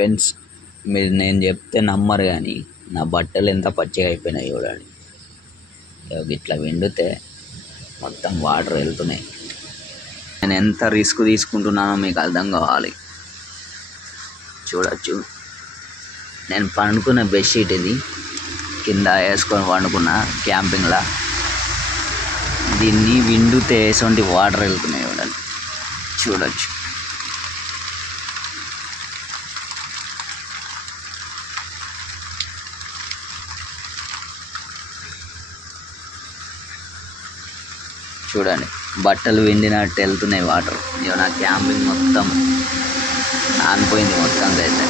Friends మీరు నేను చెప్తే నమ్మరు కానీ నా బట్టలు ఎంత పచ్చిగా అయిపోయినాయి చూడండి. ఇట్లా విండితే మొత్తం వాటర్ వెళ్తున్నాయి. నేను ఎంత రిస్క్ తీసుకుంటున్నానో మీకు అర్థం కావాలి. చూడచ్చు. నేను పండుకున్న బెడ్షీట్ ఇది కింద వేసుకొని పండుకున్న క్యాంపింగ్లా. దీన్ని విండుతే ఎటువంటి వాటర్ వెళ్తున్నాయి చూడండి. చూడొచ్చు. చూడండి. బట్టలు విండినట్టు వెళ్తున్నాయి వాటర్. ఇక నా క్యాంపింగ్ మొత్తం నానిపోయింది మొత్తం అయితే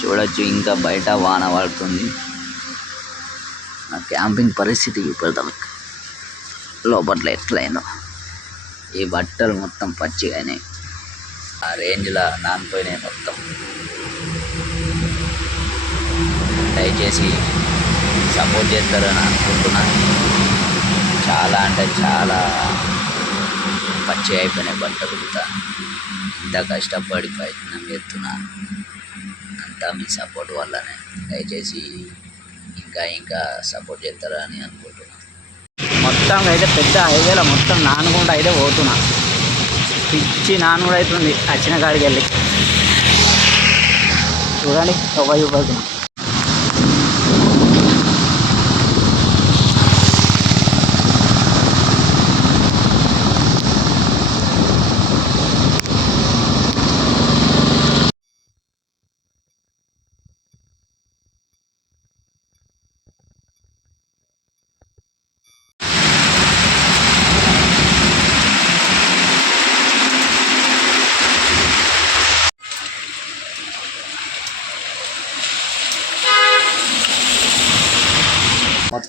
చూడొచ్చు ఇంకా బయట వాన పడుతుంది. నా క్యాంపింగ్ పరిస్థితి చూపెడతాం మీకు లోపల ఎట్లయిందో ఈ బట్టలు మొత్తం పచ్చిగా అయినాయి. ఆ రేంజ్లో నానిపోయినాయి మొత్తం. దయచేసి సపోర్ట్ చేస్తారని అనుకుంటున్నాను అంటే చాలా పచ్చి అయిపోయినాయి బట్టలు కూడా ఇంత కష్టపడి ప్రయత్నం చేస్తున్నాను అంతా మీ సపోర్ట్ వల్లనే. దయచేసి ఇంకా ఇంకా సపోర్ట్ చేస్తారని అనుకుంటున్నాను మొత్తం అయితే పెద్ద హైవేలో మొత్తం నానుకుండా అయితే పోతున్నా. పిచ్చి నాను కూడా అవుతుంది వచ్చిన కాడికి వెళ్ళి. చూడండి తొవ్వ చూపుతున్నా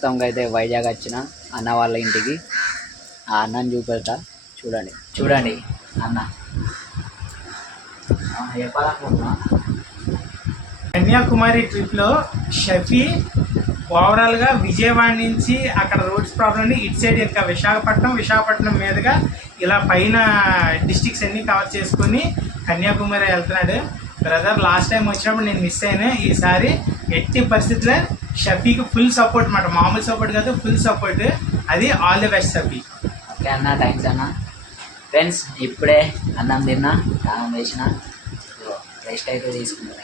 మొత్తంగా అయితే వైజాగ్ వచ్చిన అన్న వాళ్ళ ఇంటికి. ఆ అన్నని చూపెడతా. చూడండి. చూడండి. అన్న. చెప్పాలనుకుంటున్నా. కన్యాకుమారి ట్రిప్లో షఫీ ఓవరాల్గా విజయవాడ నుంచి అక్కడ రోడ్స్ ప్రాబ్లమ్ ఇటు సైడ్ ఇంకా విశాఖపట్నం విశాఖపట్నం మీదుగా ఇలా పైన డిస్టిక్స్ అన్ని కవర్ చేసుకొని కన్యాకుమారి వెళ్తున్నాడు. బ్రదర్ లాస్ట్ టైం వచ్చినప్పుడు నేను మిస్ అయినా ఈసారి ఎట్టి పరిస్థితుల్లో షఫీకి ఫుల్ సపోర్ట్ అన్నమాట మామూలు సపోర్ట్ కాదు ఫుల్ సపోర్ట్ అది all the best Shafi. Okay అన్న థ్యాంక్స్ అన్న. ఫ్రెండ్స్ ఇప్పుడే అన్నం తిన్నా స్నానం చేసిన రెస్ట్ అయితే తీసుకున్నాను